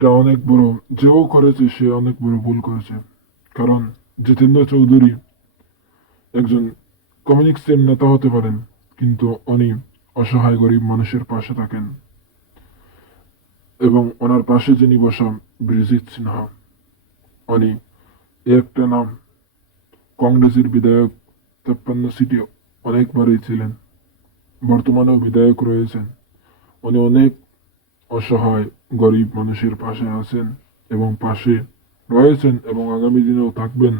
এটা অনেক বড় যেও করেছে সে অনেক বড় ভুল করেছে কারণ জিতেন্দ্র চৌধুরী একজন কমিউনিস্টের নেতা হতে পারেন কিন্তু উনি অসহায় গরিব মানুষের পাশে থাকেন এবং ওনার পাশে যিনি বসা ব্রিজিৎ সিনহা উনি একটা নাম কংগ্রেসের বিধায়ক তেপ্পান্ন সিটি অনেকবারই ছিলেন বর্তমানেও বিধায়ক রয়েছেন উনি অনেক অসহায়, গরিব মানুষের পাশে আছেন এবং পাশে রয়েছেন এবং আগামী দিনেও থাকবেন।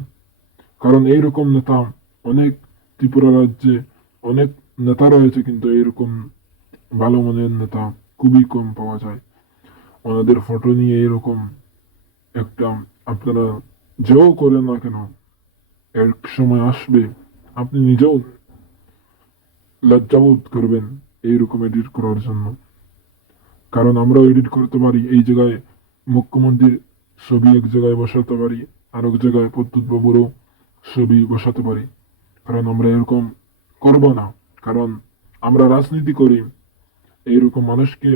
কারণ এইরকম নেতা অনেক ত্রিপুরা রাজ্যে অনেক নেতা রয়েছে, কিন্তু এইরকম ভালো মনের নেতা খুবই কম পাওয়া যায়। ওনাদের ফটো নিয়ে এরকম একটা আপনারা যেও করেন না কেন, এক সময় আসবে, আপনি নিজেও লজ্জাবোধ করবেন এইরকম এডিট করার জন্য। কারণ আমরাও এডিট করতে পারি, এই জায়গায় মুখ্যমন্ত্রীর ছবি এক জায়গায় বসাতে পারি আর এক জায়গায় প্রদ্যুৎ বাবুরও ছবি বসাতে পারি। কারণ আমরা এরকম করব না, কারণ আমরা রাজনীতি করি, এইরকম মানুষকে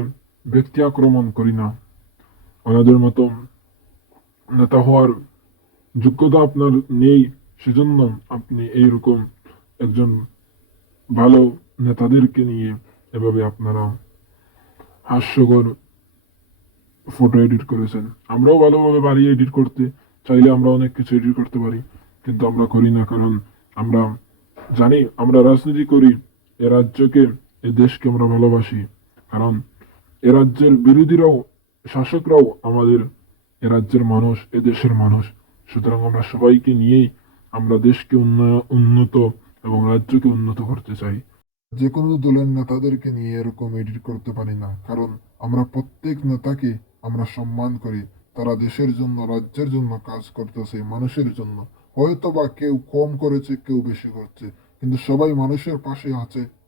ব্যক্তি আক্রমণ করি না। ওনাদের মতো নেতা হওয়ার যোগ্যতা আপনার নেই, সেজন্য আপনি এইরকম একজন ভালো নেতাদেরকে নিয়ে এভাবে আপনারা হাস্যকর ফটো এডিট করেছেন। আমরাও ভালোভাবে পারি এডিট করতে চাইলে আমরা অনেক কিছু এডিট করতে পারি, কিন্তু আমরা করি না, কারণ আমরা জানি আমরা রাজনীতি করি, এ রাজ্যকে, এ দেশকে আমরা ভালোবাসি, কারণ এ রাজ্যের বিরোধীরাও, শাসকরাও আমাদের এ রাজ্যের মানুষ, এ দেশের মানুষ। সুতরাং আমরা সবাইকে নিয়েই আমরা দেশকে উন্নত এবং রাজ্যকে উন্নত করতে চাই। যে কোনো দলের নেতাদেরকে নিয়ে এরকম এডিট করতে পারি না। কারণ আমরা প্রত্যেক নেতাকে আমরা সম্মান করি। তারা দেশের জন্য, রাজ্যের জন্য কাজ করতেছে, মানুষের জন্য। হয়তো বা কেউ কম করেছে, কেউ বেশি করছে। কিন্তু সবাই মানুষের পাশে আছে।